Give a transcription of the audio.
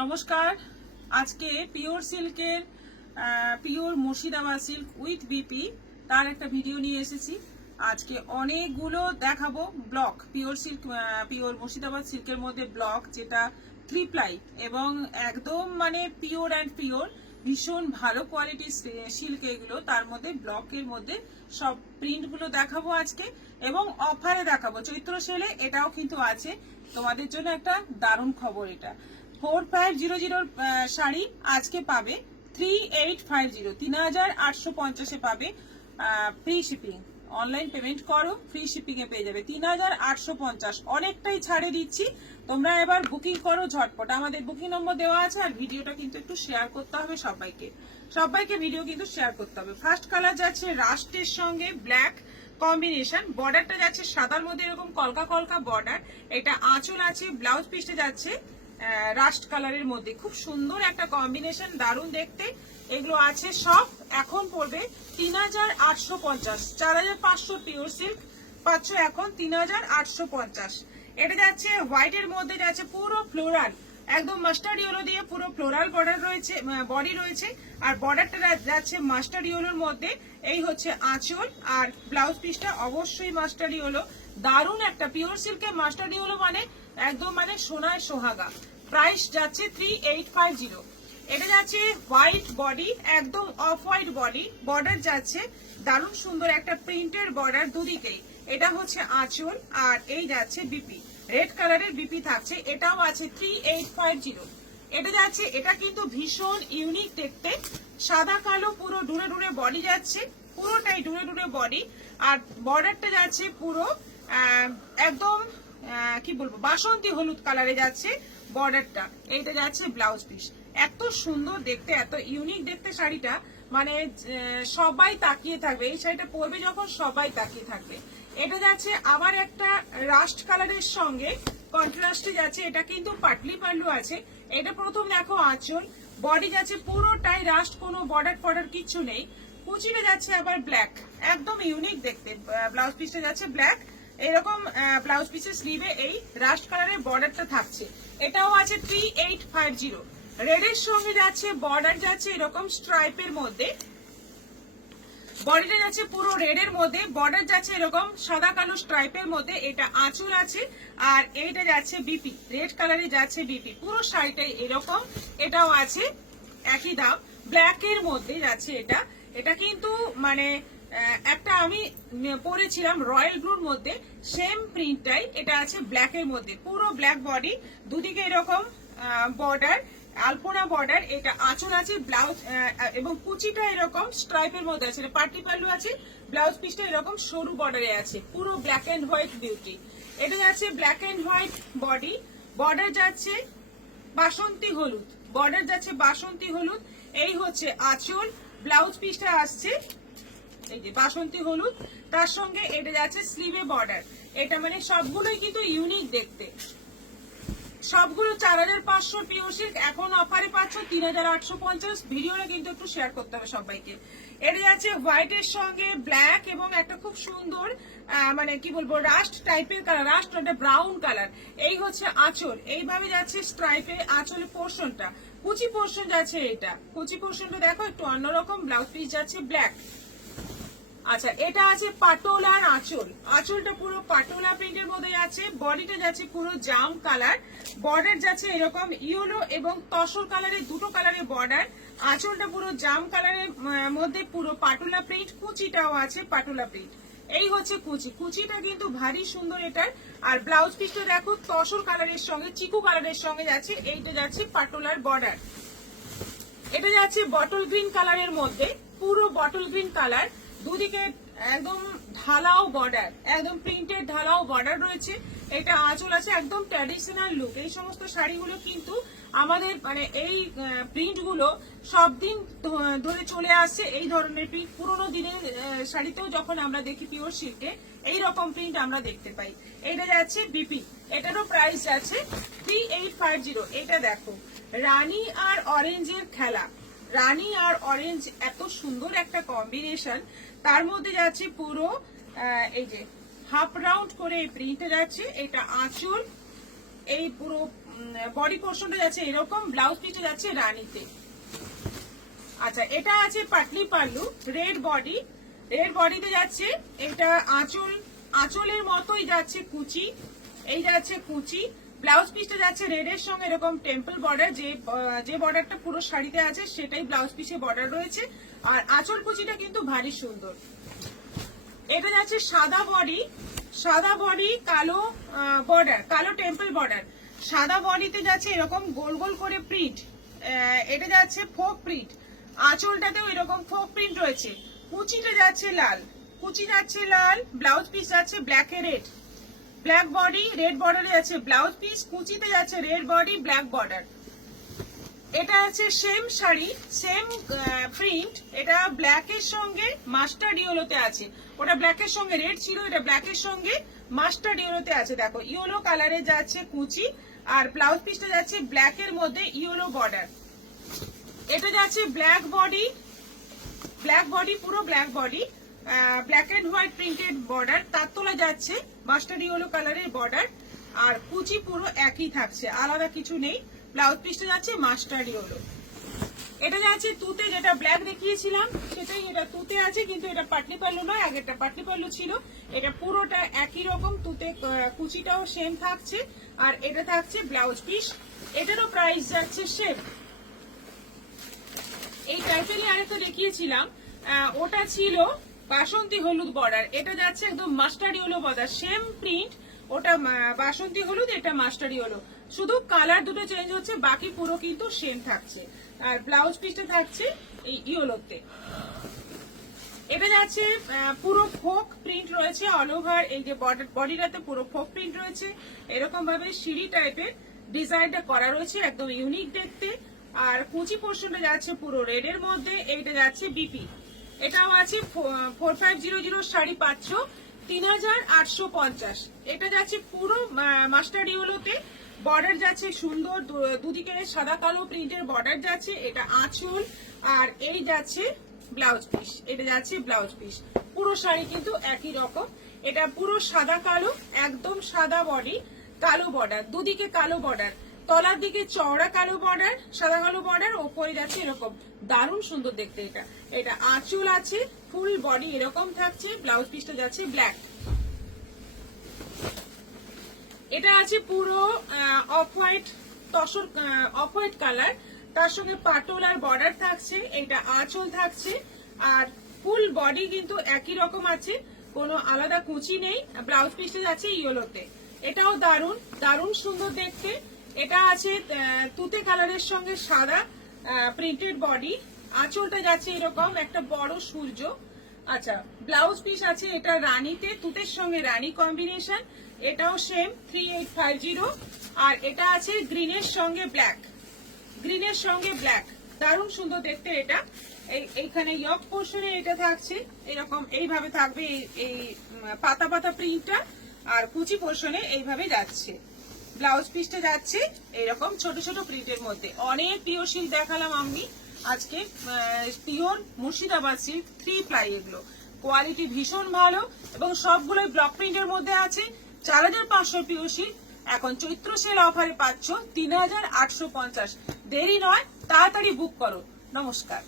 নমস্কার। আজকে পিওর সিল্কের pure Murshidabad silk with BP তার একটা ভিডিও নিয়ে এসেছি। আজকে অনেকগুলো দেখাবো block pure silk, pure Murshidabad সিল্কের মধ্যে ব্লক, যেটা ট্রিপ্লাই এবং একদম মানে পিওর অ্যান্ড পিওর, ভীষণ ভালো কোয়ালিটির সিল্ক এগুলো। তার মধ্যে ব্লকের মধ্যে সব প্রিন্টগুলো দেখাবো আজকে এবং অফারে দেখাবো। চৈত্র সেলে এটাও কিন্তু আছে তোমাদের জন্য, একটা দারুণ খবর। এটা 4500 শাড়ি আজকে পাবে 3850, 3850 পাবে। ফ্রি শিপিং, অনলাইন পেমেন্ট করো, ফ্রি শিপিং এ পেয়ে যাবে 3850। অনেকটাই ছাড়ে দিচ্ছি, তোমরা এবার বুকিং করো ঝটপট। আমাদের বুকিং নম্বর দেওয়া আছে। আর ভিডিওটা কিন্তু একটু শেয়ার করতে হবে সবাইকে ভিডিও কিন্তু শেয়ার করতে হবে। ফার্স্ট কালার যাচ্ছে রাস্টের সঙ্গে ব্ল্যাক কম্বিনেশন, বর্ডারটা যাচ্ছে সাদার মধ্যে এরকম কলকা কলকা বর্ডার। এটা আঁচল আছে, ব্লাউজ পিসটা যাচ্ছে রাস্ট কালারের মধ্যে। খুব সুন্দর একটা কম্বিনেশন, দারুণ দেখতে। এগুলো আছে সব এখন পড়বে 3850। 4500 পিওর সিল্ক পাচ্ছ এখন 3850। এটা যাচ্ছে হোয়াইটের মধ্যে, যাচ্ছে পুরো ফ্লোরাল, একদম মাস্টার্ড ইয়েলো দিয়ে পুরো ফ্লোরাল বর্ডার রয়েছে, বডি রয়েছে। আর বর্ডারটা যাচ্ছে মাস্টার্ড ইয়েলোর মধ্যে। এই হচ্ছে আঁচল, আর ব্লাউজ পিসটা অবশ্যই মাস্টার্ড ইয়েলো। দারুণ একটা পিওর সিল্কের মাস্টার্ড ইয়েলো মানে একদম মানে সোনায় সোহাগা। প্রাইস যাচ্ছে 3850। এটা যাচ্ছে হোয়াইট বডি, একদম অফ হোয়াইট বডি, বর্ডার যাচ্ছে দারুণ সুন্দর একটা প্রিন্টের বর্ডার দুদিকেই। এটা হচ্ছে আঁচল, আর এই যাচ্ছে বিপি, রেড কালারের বিপি থাকছে। এটাও আছে 3850। এটা যাচ্ছে, এটা কিন্তু ভীষণ ইউনিক দেখতে, সাদা কালো পুরো ডুরে ডুরে বডি যাচ্ছে, পুরোটাই ডুরে ডুরে বডি। আর বর্ডারটা যাচ্ছে পুরো একদম কি বলবো বাসন্তী হলুদ কালারে যাচ্ছে বর্ডারটা। এইটা যাচ্ছে ব্লাউজ পিস। এত সুন্দর দেখতে, এত ইউনিক দেখতে শাড়িটা, মানে সবাই তাকিয়ে থাকবে। এই শাড়িটা পরবে যখন সবাই তাকিয়ে থাকবে। এটা যাচ্ছে আবার একটা রাস্ট কালারের সঙ্গে কন্ট্রাস্টে যাচ্ছে। এটা কিন্তু পাটলি পাল্লু আছে। এটা প্রথম দেখো আঁচল, বডি যাচ্ছে পুরোটাই রাস্ট, কোনো বর্ডার ফর্ডার কিচ্ছু নেই। কুচিটা যাচ্ছে আবার ব্ল্যাক, একদম ইউনিক দেখতে। ব্লাউজ পিসটা যাচ্ছে ব্ল্যাক, এরকম ব্লাউজ পিসের স্লিভে এই রাস্ট কালারের বর্ডারটা থাকছে। এটাও আছে 3850। রেডের সঙ্গে যাচ্ছে বর্ডার, যাচ্ছে এরকম স্ট্রাইপের মধ্যে, বডিটা যাচ্ছে পুরো রেডের মধ্যে, বর্ডার যাচ্ছে এরকম সাদা কালো স্ট্রাইপের মধ্যে। এটা আঁচল আছে, আর এইটা যাচ্ছে বিপি, রেড কালারে যাচ্ছে বিপি। পুরো শাড়িটাই এরকম। এটাও আছে একই দাম, ব্ল্যাক এর মধ্যে যাচ্ছে এটা। এটা কিন্তু মানে একটা আমি পরেছিলাম রয়্যাল ব্লুর মধ্যে, সেম প্রিন্টটাই এটা আছে ব্ল্যাক এর মধ্যে। পুরো ব্ল্যাক বডি, দুদিকে এরকম বর্ডার, আলপনা বর্ডার। এটা আঁচল আছে, ব্লাউজ এবং কুচিটা এরকম স্ট্রাইপের মধ্যে আছে। পার্টি পাল্লু আছে, ব্লাউজ পিসটা এরকম সরু বর্ডারে আছে, পুরো ব্ল্যাক এন্ড হোয়াইট বিউটি। এটা যাচ্ছে black and white body, border যাচ্ছে বাসন্তী হলুদ, বর্ডার যাচ্ছে বাসন্তী হলুদ। এই হচ্ছে আঁচল, ব্লাউজ পিসটা আসছে এই যে বাসন্তী হলুদ, তার সঙ্গে এটা যাচ্ছে স্লিভে বর্ডার। এটা মানে সবগুলোই কিন্তু ইউনিক দেখতে। সবগুলো 4500 পিওর সিল্ক, এখন অফারে পাচ্ছ 3850। ভিডিওটা কিন্তু একটু শেয়ার করতে হবে সবাইকে। এটা যাচ্ছে হোয়াইটের সঙ্গে ব্ল্যাক এবং একটা খুব সুন্দর মানে কি বলবো রাস্ট টাইপের কালার, রাস্ট একটা ব্রাউন কালার। এই হচ্ছে আঁচল, এইভাবে যাচ্ছে স্ট্রাইপে আঁচলের পোর্শনটা। কুচি পোর্শন যাচ্ছে, এটা কুচি পোর্শনটা দেখো একটু অন্যরকম। ব্লাউজ পিস যাচ্ছে ব্ল্যাক। আচ্ছা, এটা আছে পাটোলার আঁচল, আঁচলটা পুরো পাটোলা প্রিন্টের মধ্যে যাচ্ছে। বডিটা যাচ্ছে পুরো জাম কালার, বর্ডার যাচ্ছে এরকম ইয়েলো এবং তসর কালারের, দুটো কালারের বর্ডার। আঁচলটা পুরো জাম কালারের মধ্যে পুরো পাটোলা প্রিন্ট, কুচিটাও আছে পাটোলা প্রিন্ট। এই হচ্ছে কুচি, কুচিটা কিন্তু ভারী সুন্দর এটার। আর ব্লাউজ পিসটা দেখো তসর কালারের সঙ্গে চিকু কালারের সঙ্গে যাচ্ছে। এইটা যাচ্ছে পাটোলার বর্ডার। এটা যাচ্ছে বটল গ্রিন কালারের মধ্যে, পুরো বটল গ্রিন কালার, দুদিকে একদম ঢালাও বর্ডার, একদম প্রিন্টেড ঢালাও বর্ডার রয়েছে। এটা আঁচল আছে, একদম ট্র্যাডিশনাল লুক। এই সমস্ত শাড়িগুলো কিন্তু আমাদের মানে এই প্রিন্ট গুলো সব দিন ধরে চলে আসছে। এই ধরনের প্রিন্ট পুরোনো দিনের শাড়িতেও যখন আমরা দেখি পিওর সিল্কে এইরকম প্রিন্ট আমরা দেখতে পাই। এটা যাচ্ছে বিপি, এটারও প্রাইস যাচ্ছে 3850। এটা দেখো রানী আর অরেঞ্জের খেলা, রানী আর অরেঞ্জ এত সুন্দর একটা কম্বিনেশন। তার মধ্যে যাচ্ছে পুরো এই যে হাফ রাউন্ড করে এই প্রিন্টে যাচ্ছে। এটা আঁচল, এই পুরো বডি পোর্শনটা যাচ্ছে এরকম, ব্লাউজ পিসটা যাচ্ছে রানীতে। আচ্ছা, এটা আছে Patli pallu, red body, red বডিতে যাচ্ছে এটা আঁচলের মতোই যাচ্ছে কুচি, এই যাচ্ছে কুচি। ব্লাউজ পিসটা যাচ্ছে রেডের সঙ্গে এরকম টেম্পল বর্ডার, যে বর্ডারটা পুরো শাড়িতে আছে সেটাই ব্লাউজ পিসে বর্ডার রয়েছে। আর আঁচল কুচিটা কিন্তু ভারী সুন্দর। এটা যাচ্ছে সাদা বডি কালো বর্ডার, কালো টেম্পল বর্ডার। সাদা বডিতে যাচ্ছে এরকম গোল গোল করে প্রিন্ট, এটা যাচ্ছে ফোক প্রিন্ট। আঁচলটাতেও এরকম ফোক প্রিন্ট রয়েছে। কুচিটা যাচ্ছে লাল, কুচি যাচ্ছে লাল, ব্লাউজ পিস যাচ্ছে black a red, black body red বর্ডারে যাচ্ছে ব্লাউজ পিস, কুচিতে যাচ্ছে রেড বডি ব্ল্যাক বর্ডার। এটা আছে সেম শাড়ি, সেম প্রিন্ট, এটা ব্ল্যাকের সঙ্গে মাস্টার্ড ইয়েলোতে আছে। ওটা ব্ল্যাকের সঙ্গে রেড ছিল, এটা ব্ল্যাকের সঙ্গে মাস্টার্ড ইয়েলোতে আছে। দেখো ইয়েলো কালারে যাচ্ছে কুচি, আর ব্লাউজ পিসটা যাচ্ছে ব্ল্যাকের মধ্যে ইয়েলো বর্ডার। এটা যাচ্ছে ব্ল্যাক বডি, পুরো black body, black and white printed border, তার তোলা যাচ্ছে মাস্টার্ড ইয়েলো কালারের বর্ডার। আর কুচি পুরো একই থাকছে, আলাদা কিছু নেই। ব্লাউজ পিসটা যাচ্ছে মাস্টার্ড ইয়েলো। এটা যাচ্ছে তুতে, যেটা ব্ল্যাক দেখিয়েছিলাম সেটাই এটা তুতে আছে, কিন্তু এটা পাটলি পাল্লু নয়, আগেরটা পাটলি পাল্লু ছিল। এটা পুরোটা একই রকম তুতে, কুচিটাও সেম থাকছে, আর এটা থাকছে ব্লাউজ পিস। এটারও প্রাইস যাচ্ছে সেম। এই টাইপেরই আরেকটা দেখিয়েছিলাম, ওটা ছিল বাসন্তী হলুদ বর্ডার, এটা যাচ্ছে একদম mustard yellow border, same print. ওটা বাসন্তী হলুদ, এটা মাস্টার্ড ইয়েলো, শুধু কালার দুটো চেঞ্জ হচ্ছে, বাকি পুরো কিন্তু সেম থাকছে। আর ব্লাউজ পিসটা থাকছে এই ইয়েলোতে। এটা যাচ্ছে পুরো ফোক প্রিন্ট রয়েছে অল ওভার, এই যে বডিটাতে পুরো ফোক প্রিন্ট রয়েছে, এরকম ভাবে সিঁড়ি টাইপের ডিজাইনটা করা রয়েছে, একদম ইউনিক দেখতে। আর কুচি পোর্শনটা যাচ্ছে পুরো রেডের মধ্যে, এইটা যাচ্ছে বিপি। এটাও আছে 4500 শাড়ি পাচ্ছ 3850। এটা যাচ্ছে পুরো মাস্টার্ড ইয়েলোতে, বর্ডার যাচ্ছে সুন্দর, দুদিকে সাদা কালো প্রিন্টের বর্ডার যাচ্ছে। এটা আঁচল, আর এই যাচ্ছে ব্লাউজ পিস, এটা যাচ্ছে ব্লাউজ পিস। পুরো শাড়ি কিন্তু একই রকম। এটা পুরো সাদা কালো, একদম সাদা বডি, কালো বর্ডার, দুদিকে কালো বর্ডার, তলার দিকে চওড়া কালো বর্ডার, সাদা কালো বর্ডার, ওপরে যাচ্ছে এরকম, দারুণ সুন্দর দেখতে। এটা আঁচল আছে, ফুল বডি এরকম থাকছে, ব্লাউজ পিসটা যাচ্ছে ব্ল্যাক। এটা আছে পুরো off white, tussar off white colour, তার সঙ্গে পাটল আর বর্ডার থাকছে, এটা আঁচল থাকছে, আর ফুল বডি কিন্তু একই রকম আছে, কোনো আলাদা কুচি নেই। ব্লাউজ পিসটা যাচ্ছে ইয়েলোতে, এটাও দারুণ সুন্দর দেখতে। এটা আছে তুতে কালারের সঙ্গে সাদা প্রিন্টেড বডি, আঁচলটা যাচ্ছে এরকম একটা বড় সূর্য। আচ্ছা, ব্লাউজ পিস আছে এটা রানীতে, তুতের সঙ্গে রানী কম্বিনেশন, এটাও সেম 3850। আর এটা আছে গ্রিনের সঙ্গে ব্ল্যাক, দারুণ সুন্দর দেখতে। এটা এইখানে ইয়ক পোর্শনে এটা থাকছে এরকম, এইভাবে থাকবে এই পাতা পাতা প্রিন্টটা, আর কুচি পোর্শনে এইভাবে যাচ্ছে। ব্লাউজ পিসটা যাচ্ছে এরকম ছোট ছোট প্রিন্টের মধ্যে। অনেক পিওর সিল্ক দেখালাম আমি আজকে, পিওর মুর্শিদাবাদ সিল্ক 3 প্লাই, এগুলো কোয়ালিটি ভীষণ ভালো, এবং সবগুলোই ব্লক প্রিন্টের মধ্যে আছে। 4500 পিওর সিল্ক এখন চৈত্র সেল অফারে পাচ্ছ 3850। দেরি নয়, তাড়াতাড়ি বুক করো। নমস্কার।